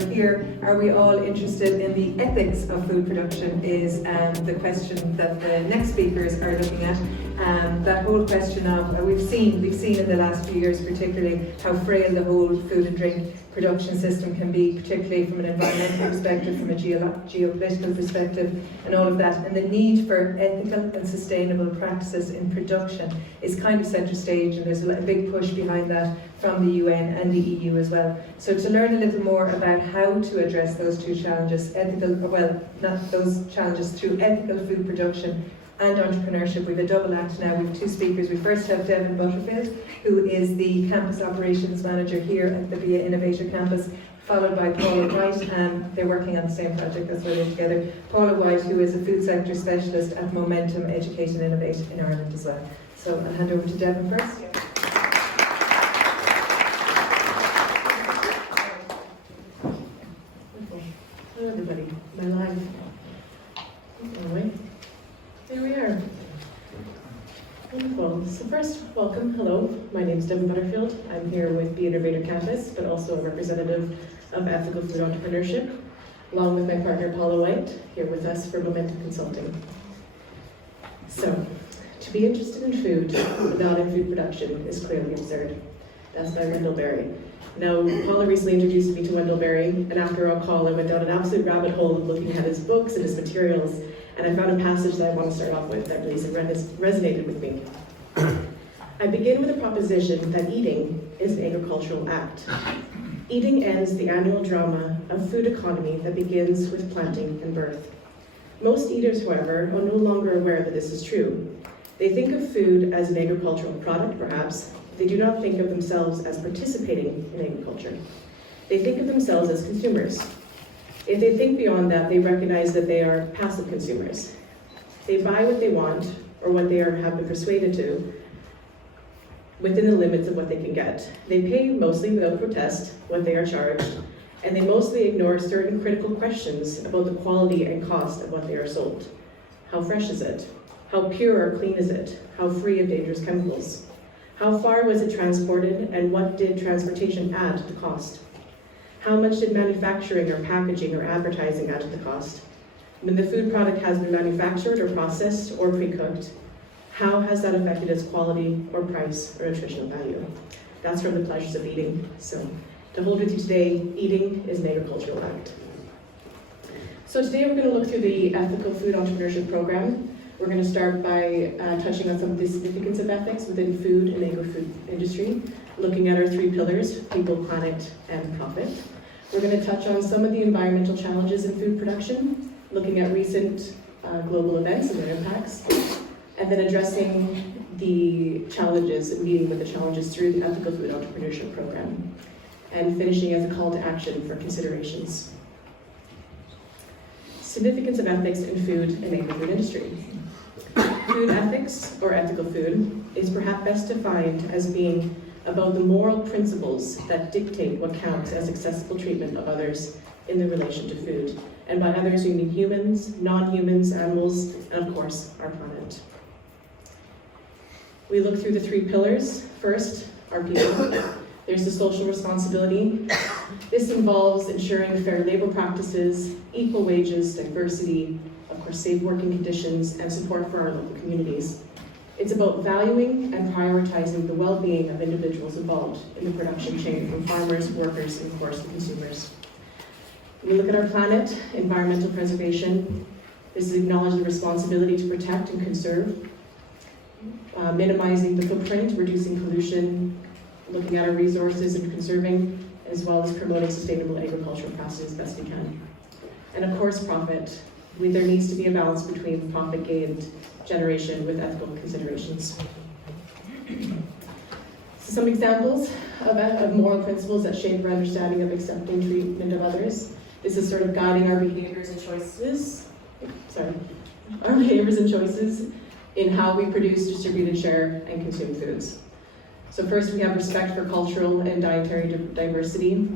we're here. Are we all interested in the ethics of food production is the question that the next speakers are looking at. That whole question of, we've seen in the last few years particularly how frail the whole food and drink production system can be, particularly from an environmental perspective, from a geopolitical perspective, and all of that. And the need for ethical and sustainable practices in production is kind of centre stage, and there's a big push behind that from the UN and the EU as well. So to learn a little more about how to address those two challenges, not those challenges, through ethical food production and entrepreneurship, we have a double act now. We have two speakers. We first have Devon Butterfield, who is the Campus Operations Manager here at the BIA Innovator Campus, followed by Paula Whyte, and they're working on the same project, that's why they're together. Paula Whyte, who is a food sector specialist at Momentum Educate and Innovate in Ireland as well. So I'll hand over to Devon first. Hello everybody, am I live? Anyway. There we are. Wonderful. So first, welcome. Hello. My name is Devon Butterfield. I'm here with BIA Innovator Campus, but also a representative of ethical food entrepreneurship, along with my partner Paula Whyte, here with us for Momentum Consulting. So, to be interested in food without in food production is clearly absurd. That's by Wendell Berry. Now, Paula recently introduced me to Wendell Berry, and after our call, I went down an absolute rabbit hole of looking at his books and his materials, and I found a passage that I want to start off with that really resonated with me. I begin with a proposition that eating is an agricultural act. Eating ends the annual drama of food economy that begins with planting and birth. Most eaters, however, are no longer aware that this is true. They think of food as an agricultural product, perhaps. They do not think of themselves as participating in agriculture. They think of themselves as consumers. If they think beyond that, they recognize that they are passive consumers. They buy what they want, or what they have been persuaded to, within the limits of what they can get. They pay mostly without protest what they are charged, and they mostly ignore certain critical questions about the quality and cost of what they are sold. How fresh is it? How pure or clean is it? How free of dangerous chemicals? How far was it transported, and what did transportation add to the cost? How much did manufacturing or packaging or advertising add to the cost? When the food product has been manufactured or processed or pre-cooked, how has that affected its quality or price or nutritional value? That's from The Pleasures of Eating. So to hold with you today, eating is an agricultural act. So today we're going to look through the ethical food entrepreneurship program. We're going to start by touching on some of the significance of ethics within food and agri-food industry, looking at our three pillars: people, planet, and profit. We're going to touch on some of the environmental challenges in food production, looking at recent global events and their impacts, and then addressing the challenges and meeting with the challenges through the ethical food entrepreneurship program, and finishing as a call to action for considerations. Significance of ethics in food and agri-food industry. Food ethics, or ethical food, is perhaps best defined as being about the moral principles that dictate what counts as accessible treatment of others in the relation to food. And by others, we mean humans, non-humans, animals, and of course, our planet. We look through the three pillars. First, our people. There's the social responsibility. This involves ensuring fair labor practices, equal wages, diversity, of course, safe working conditions, and support for our local communities. It's about valuing and prioritizing the well-being of individuals involved in the production chain, from farmers, workers, and of course, the consumers. We look at our planet, environmental preservation. This is acknowledging the responsibility to protect and conserve, minimizing the footprint, reducing pollution, looking at our resources and conserving, as well as promoting sustainable agricultural practices as best we can. And of course, profit. There needs to be a balance between profit gained generation with ethical considerations. So some examples of moral principles that shape our understanding of accepting treatment of others. This is sort of guiding our behaviors and choices. Our behaviors and choices in how we produce, distribute, and share and consume foods. So first, we have respect for cultural and dietary diversity.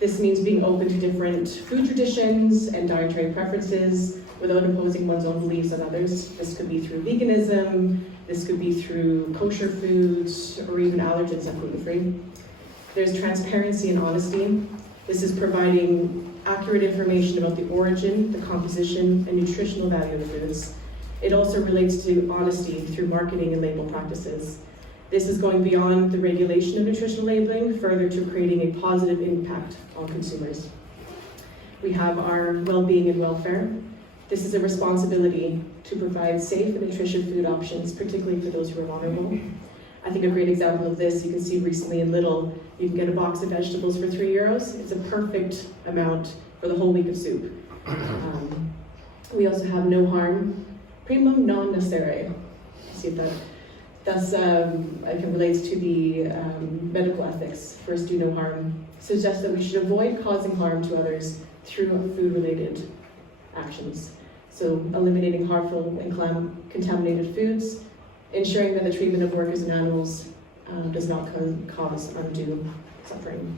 This means being open to different food traditions and dietary preferences without imposing one's own beliefs on others. This could be through veganism, this could be through kosher foods, or even allergens and gluten-free. There's transparency and honesty. This is providing accurate information about the origin, the composition, and nutritional value of foods. It also relates to honesty through marketing and label practices. This is going beyond the regulation of nutritional labeling, further to creating a positive impact on consumers. We have our well-being and welfare. This is a responsibility to provide safe and nutritious food options, particularly for those who are vulnerable. I think a great example of this, you can see recently in Lidl, you can get a box of vegetables for €3. It's a perfect amount for the whole week of soup. We also have no harm, primum non nocere. See if that's I can relate to the medical ethics. First, do no harm. Suggests that we should avoid causing harm to others through food-related actions. So eliminating harmful and contaminated foods, ensuring that the treatment of workers and animals does not cause undue suffering.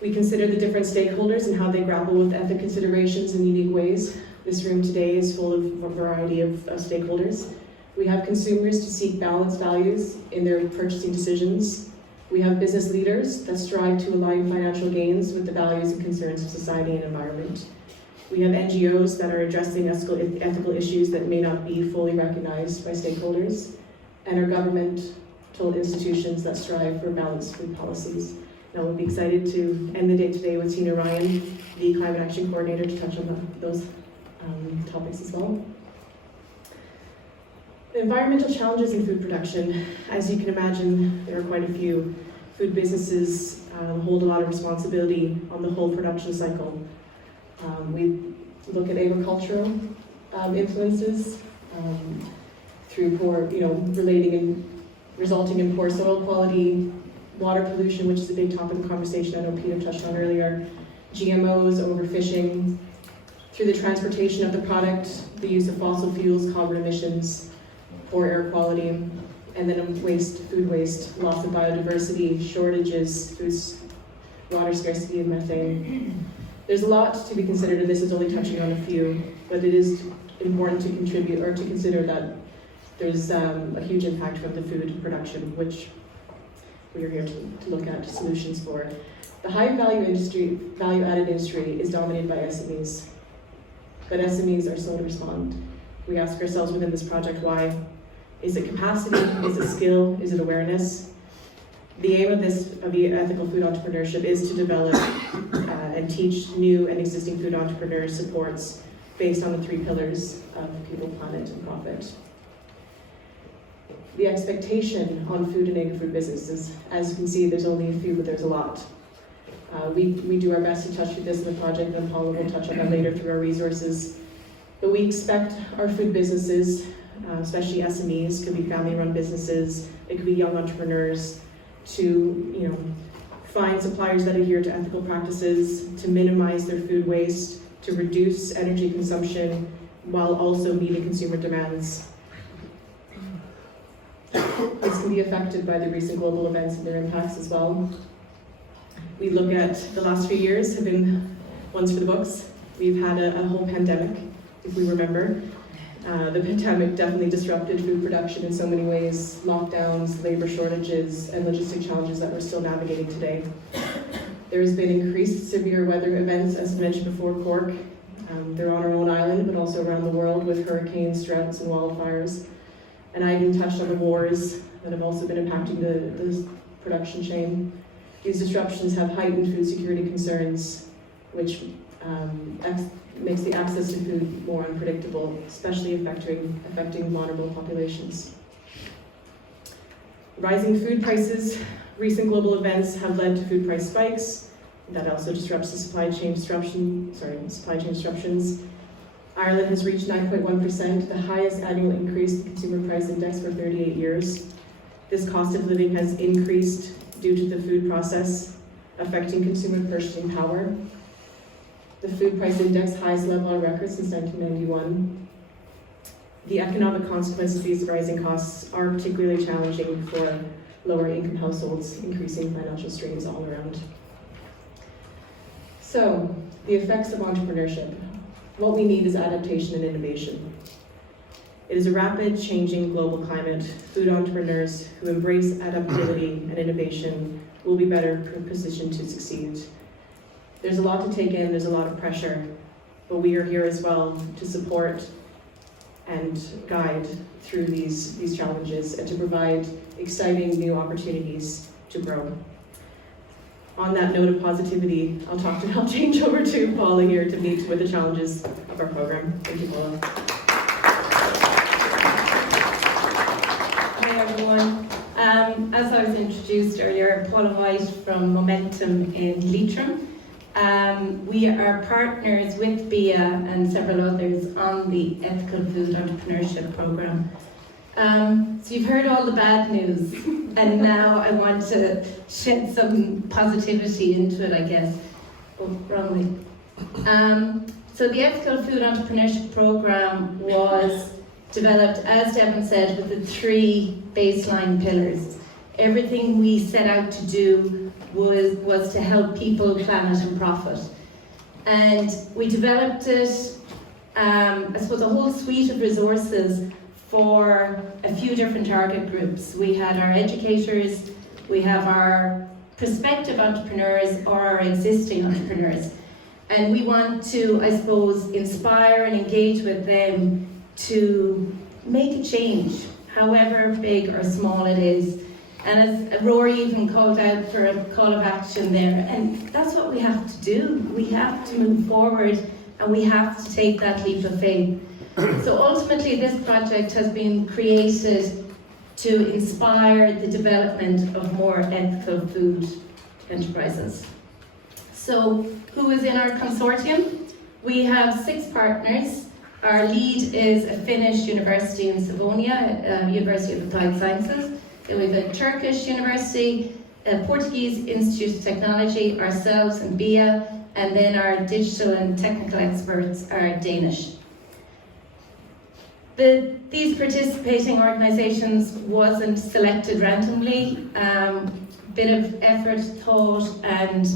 We consider the different stakeholders and how they grapple with ethical considerations in unique ways. This room today is full of a variety of stakeholders. We have consumers to seek balanced values in their purchasing decisions. We have business leaders that strive to align financial gains with the values and concerns of society and environment. We have NGOs that are addressing ethical issues that may not be fully recognized by stakeholders, and our governmental institutions that strive for balanced food policies. Now we'll be excited to end the day today with Tina Ryan, the Climate Action Coordinator, to touch on those topics as well. The environmental challenges in food production. As you can imagine, there are quite a few. Food businesses hold a lot of responsibility on the whole production cycle. We look at agricultural influences through poor, resulting in poor soil quality, water pollution, which is a big topic of conversation I know Peter touched on earlier, GMOs, overfishing, through the transportation of the product, the use of fossil fuels, carbon emissions, poor air quality, and then food waste, loss of biodiversity, shortages, water scarcity, and methane. There's a lot to be considered, and this is only touching on a few, but it is important to consider that there's a huge impact from the food production, which we are here to look at solutions for. The high value-added industry is dominated by SMEs, but SMEs are slow to respond. We ask ourselves within this project why. Is it capacity? Is it skill? Is it awareness? The aim of the ethical food entrepreneurship is to develop and teach new and existing food entrepreneurs supports based on the 3 pillars of people, planet, and profit. The expectation on food and agri-food businesses, as you can see, there's only a few, but there's a lot. We do our best to touch with this in the project, and Paula will touch on that later through our resources. But we expect our food businesses, especially SMEs, could be family-run businesses, it could be young entrepreneurs, to find suppliers that adhere to ethical practices, to minimize their food waste, to reduce energy consumption, while also meeting consumer demands. This can be affected by the recent global events and their impacts as well. We look at the last few years have been ones for the books. We've had a whole pandemic, if we remember. The pandemic definitely disrupted food production in so many ways, lockdowns, labor shortages, and logistic challenges that we're still navigating today. There has been increased severe weather events, as mentioned before, Cork. They're on our own island, but also around the world with hurricanes, droughts, and wildfires. And I even touched on the wars that have also been impacting the production chain. These disruptions have heightened food security concerns, which makes the access to food more unpredictable, especially affecting vulnerable populations. Rising food prices. Recent global events have led to food price spikes. That also disrupts the supply chain disruptions. Ireland has reached 9.1%, the highest annual increase in the consumer price index for 38 years. This cost of living has increased due to the food process, affecting consumer purchasing power. The food price index, highest level on record since 1991. The economic consequences of these rising costs are particularly challenging for lower income households, increasing financial strains all around. So, the effects of entrepreneurship. What we need is adaptation and innovation. It is a rapid changing global climate. Food entrepreneurs who embrace adaptability and innovation will be better positioned to succeed. There's a lot to take in, there's a lot of pressure, but we are here as well to support and guide through these challenges and to provide exciting new opportunities to grow. On that note of positivity, I'll change over to Paula here to meet with the challenges of our program. Thank you, Paula. Hi everyone. As I was introduced earlier, Paula Whyte from Momentum in Leitrim. We are partners with BIA and several others on the Ethical Food Entrepreneurship Programme. So you've heard all the bad news, and now I want to shed some positivity into it, I guess. Oh, wrong way. So the Ethical Food Entrepreneurship Programme was developed, as Devon said, with the 3 baseline pillars. Everything we set out to do was to help people, planet and profit. And we developed it, I suppose, a whole suite of resources for a few different target groups. We had our educators, we have our prospective entrepreneurs or our existing entrepreneurs. And we want to, I suppose, inspire and engage with them to make a change, however big or small it is. And as Rory even called out for a call of action there, and that's what we have to do. We have to move forward and we have to take that leap of faith. So ultimately this project has been created to inspire the development of more ethical food enterprises. So who is in our consortium? We have 6 partners. Our lead is a Finnish university in Savonia, University of Applied Sciences. Then we have a Turkish university, a Portuguese Institute of Technology, ourselves and BIA, and then our digital and technical experts are Danish. These participating organisations wasn't selected randomly. Bit of effort, thought and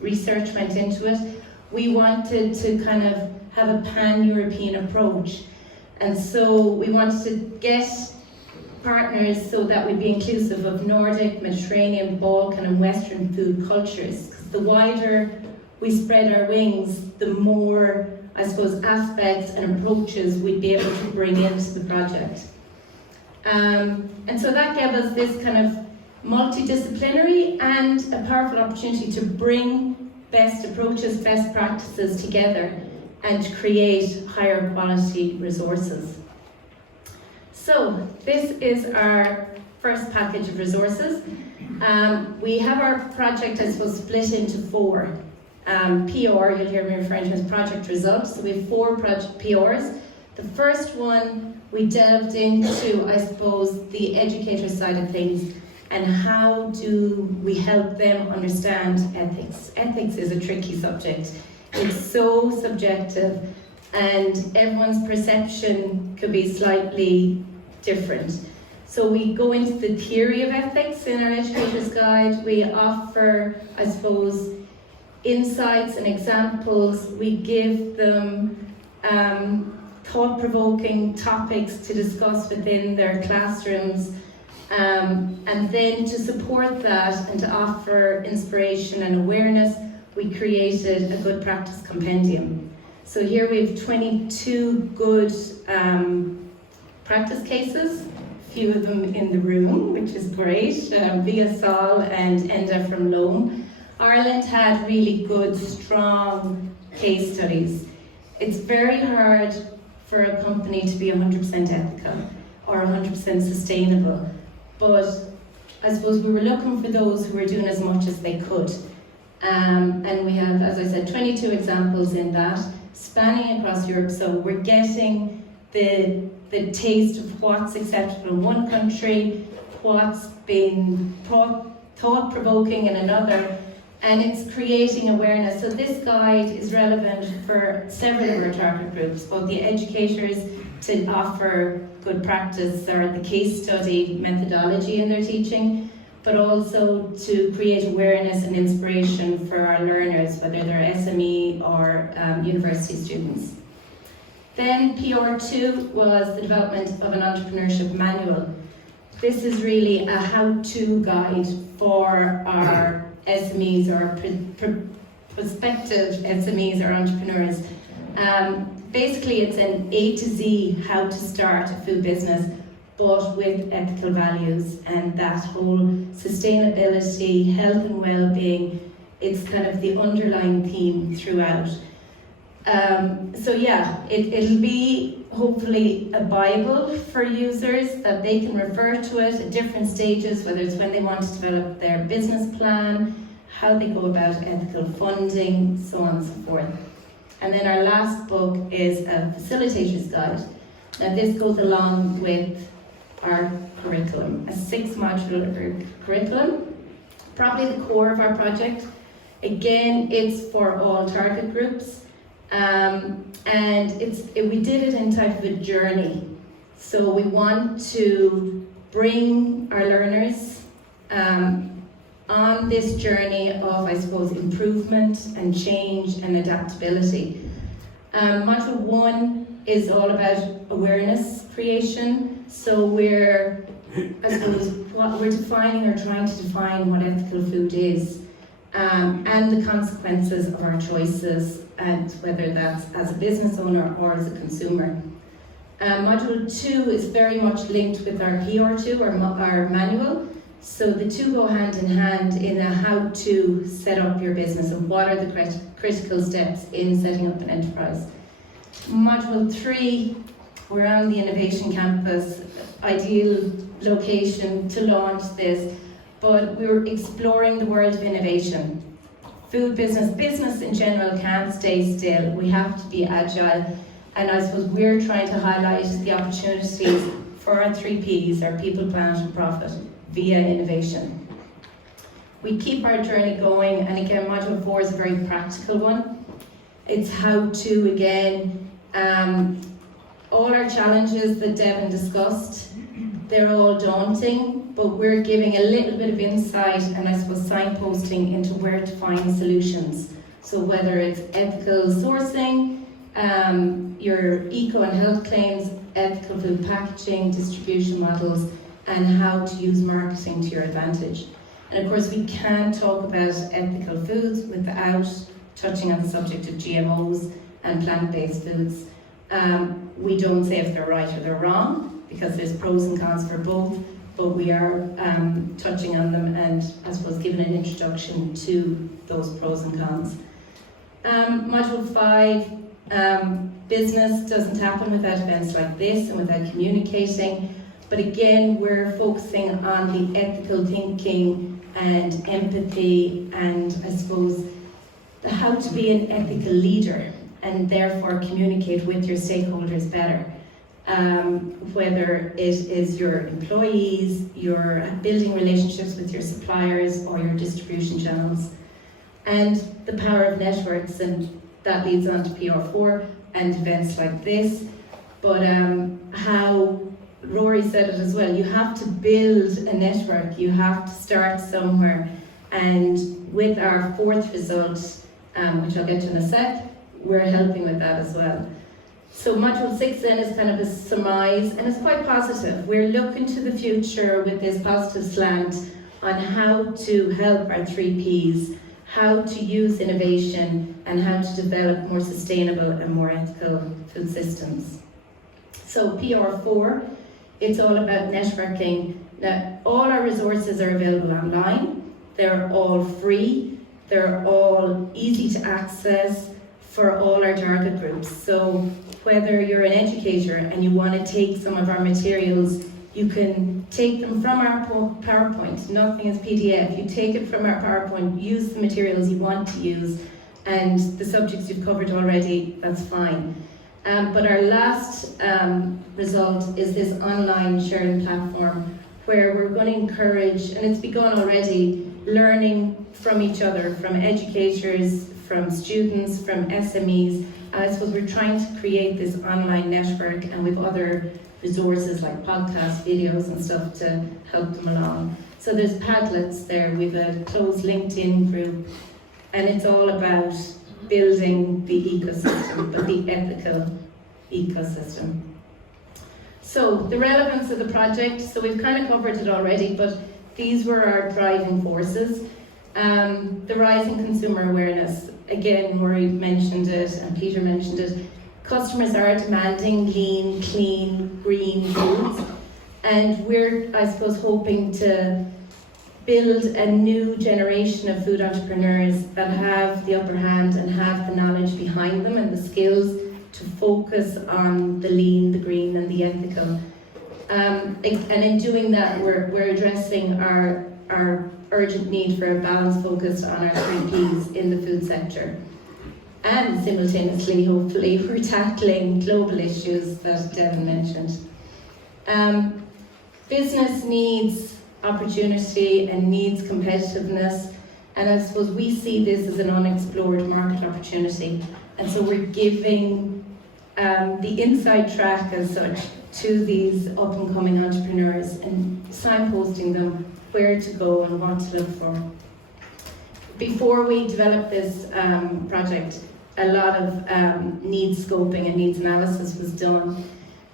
research went into it. We wanted to kind of have a pan-European approach, and so we wanted to get partners so that we'd be inclusive of Nordic, Mediterranean, Balkan and Western food cultures. Because the wider we spread our wings, the more, I suppose, aspects and approaches we'd be able to bring into the project. And so that gave us this kind of multidisciplinary and a powerful opportunity to bring best approaches, best practices together and create higher quality resources. So this is our first package of resources. We have our project, I suppose, split into 4. PR, you'll hear me referring to as project results. So we have 4 project PRs. The first one, we delved into, I suppose, the educator side of things and how do we help them understand ethics. Ethics is a tricky subject. It's so subjective and everyone's perception could be slightly different. So we go into the theory of ethics in our educator's guide. We offer, I suppose, insights and examples. We give them thought-provoking topics to discuss within their classrooms. And then to support that and to offer inspiration and awareness, we created a good practice compendium. So here we have 22 good practice cases, a few of them in the room, which is great. Via Sol and Enda from Loam. Ireland had really good, strong case studies. It's very hard for a company to be 100% ethical or 100% sustainable, but I suppose we were looking for those who were doing as much as they could. And we have, as I said, 22 examples in that, spanning across Europe, so we're getting the taste of what's acceptable in one country, what's been thought-provoking in another, and it's creating awareness. So this guide is relevant for several of our target groups, both the educators to offer good practice or the case study methodology in their teaching, but also to create awareness and inspiration for our learners, whether they're SME or university students. Then PR2 was the development of an entrepreneurship manual. this is really a how-to guide for our SMEs or prospective SMEs or entrepreneurs. Basically, it's an A to Z how to start a food business, but with ethical values, and that whole sustainability, health and well-being, it's kind of the underlying theme throughout. It'll be hopefully a Bible for users that they can refer to it at different stages, whether it's when they want to develop their business plan, how they go about ethical funding, so on and so forth. And then our last book is a facilitator's guide. Now this goes along with our curriculum, a 6-modular curriculum, probably the core of our project. Again, it's for all target groups. We did it in type of a journey. So we want to bring our learners on this journey of, I suppose, improvement and change and adaptability. Module 1 is all about awareness creation. So we're defining or trying to define what ethical food is, and the consequences of our choices, and whether that's as a business owner or as a consumer. Module 2 is very much linked with our PR2, our manual. So the two go hand in hand in a how to set up your business and what are the critical steps in setting up an enterprise. Module 3, we're on the Innovation Campus, ideal location to launch this, but we're exploring the world of innovation. Food business in general can't stay still. We have to be agile, and I suppose we're trying to highlight the opportunities for our 3 Ps, our people, planet and profit, via innovation. We keep our journey going, and again, Module 4 is a very practical one. It's how to, again, all our challenges that Devon discussed, they're all daunting, but we're giving a little bit of insight and I suppose signposting into where to find solutions. So whether it's ethical sourcing, your eco and health claims, ethical food packaging, distribution models, and how to use marketing to your advantage. And of course, we can't talk about ethical foods without touching on the subject of GMOs and plant-based foods. We don't say if they're right or they're wrong, because there's pros and cons for both, but we are touching on them and I suppose giving an introduction to those pros and cons. Module 5, business doesn't happen without events like this and without communicating. But again, we're focusing on the ethical thinking and empathy and I suppose how to be an ethical leader and therefore communicate with your stakeholders better. Whether it is your employees, you're building relationships with your suppliers or your distribution channels. And the power of networks, and that leads on to PR4 and events like this. But how Rory said it as well, you have to build a network, you have to start somewhere. And with our 4th result, which I'll get to in a sec, we're helping with that as well. So Module 6 then is kind of a surmise, and it's quite positive. We're looking to the future with this positive slant on how to help our 3 Ps, how to use innovation, and how to develop more sustainable and more ethical food systems. So PR4, it's all about networking. Now, all our resources are available online. They're all free. They're all easy to access for all our target groups. So whether you're an educator and you want to take some of our materials, you can take them from our PowerPoint. Nothing is PDF. You take it from our PowerPoint, use the materials you want to use, and the subjects you've covered already, that's fine. But our last result is this online sharing platform where we're going to encourage, and it's begun already, learning from each other, from educators, from students, from SMEs. I suppose we're trying to create this online network, and with other resources like podcasts, videos and stuff to help them along. So there's Padlets there, we've a closed LinkedIn group, and it's all about building the ecosystem, but the ethical ecosystem. So the relevance of the project, so we've kind of covered it already, but these were our driving forces. The rising consumer awareness, again, Rory mentioned it and Peter mentioned it. Customers are demanding lean, clean, green foods, and we're, I suppose, hoping to build a new generation of food entrepreneurs that have the upper hand and have the knowledge behind them and the skills to focus on the lean, the green and the ethical. And in doing that, we're addressing our urgent need for a balanced focus on our 3Ps in the food sector. And simultaneously, hopefully, we're tackling global issues that Devon mentioned. Business needs opportunity and needs competitiveness, and I suppose we see this as an unexplored market opportunity, and so we're giving the inside track as such to these up and coming entrepreneurs and signposting them where to go and what to look for. Before we developed this project, a lot of needs scoping and needs analysis was done,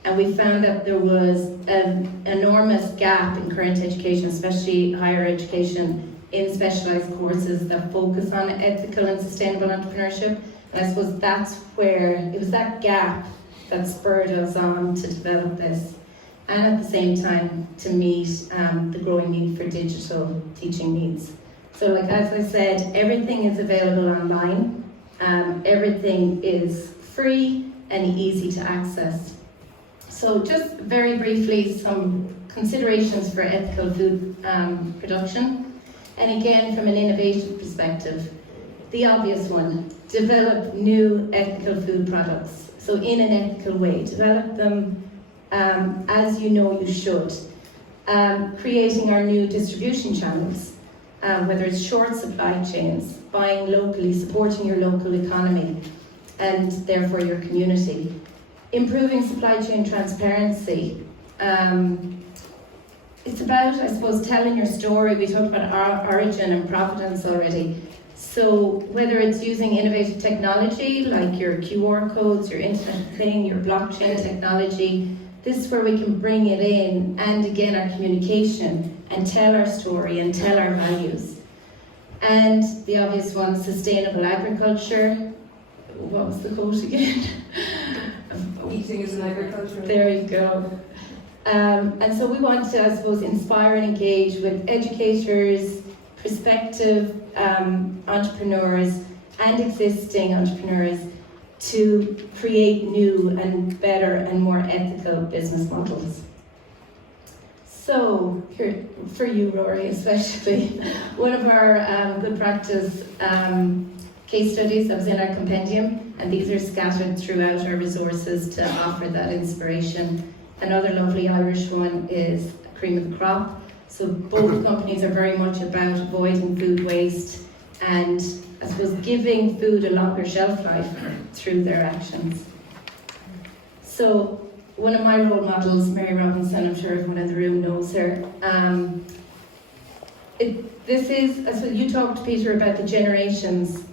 and we found that there was an enormous gap in current education, especially higher education, in specialised courses that focus on ethical and sustainable entrepreneurship. And I suppose that's where it was that gap that spurred us on to develop this, and at the same time to meet the growing need for digital teaching needs. So, like as I said, everything is available online. Everything is free and easy to access. So just very briefly, some considerations for ethical food production. And again, from an innovation perspective, the obvious one, develop new ethical food products. So in an ethical way, develop them as you know you should. Creating our new distribution channels, whether it's short supply chains, buying locally, supporting your local economy, and therefore your community. Improving supply chain transparency. It's about, I suppose, telling your story. We talked about our origin and provenance already. So whether it's using innovative technology like your QR codes, your Internet of Things, your blockchain technology, this is where we can bring it in, and again our communication, and tell our story and tell our values. And the obvious one, sustainable agriculture. What was the quote again? Eating is an agriculture. There you go. And so we want to, I suppose, inspire and engage with educators, prospective entrepreneurs and existing entrepreneurs to create new and better and more ethical business models. So, here, for you, Rory, especially, one of our good practice case studies that was in our compendium, and these are scattered throughout our resources to offer that inspiration. Another lovely Irish one is Cream of the Crop. So both companies are very much about avoiding food waste and, I suppose, giving food a longer shelf life through their actions. So one of my role models, Mary Robinson, I'm sure everyone in the room knows her. This is, as you talked, Peter, about the generations.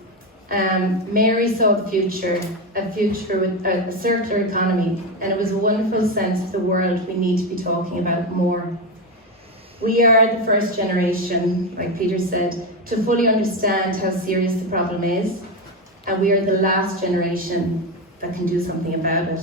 Mary saw the future, a future with a circular economy, and it was a wonderful sense of the world we need to be talking about more. We are the first generation, like Peter said, to fully understand how serious the problem is, and we are the last generation that can do something about it.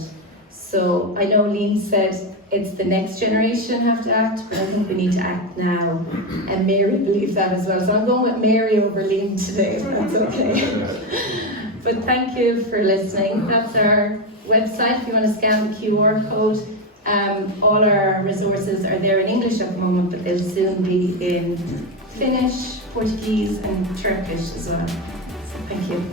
So I know Liam said it's the next generation have to act, but I think we need to act now. And Mary believes that as well. So I'm going with Mary over Liam today, if that's okay. But thank you for listening. That's our website. If you want to scan the QR code, all our resources are there in English at the moment, but they'll soon be in Finnish, Portuguese and Turkish as well. So thank you.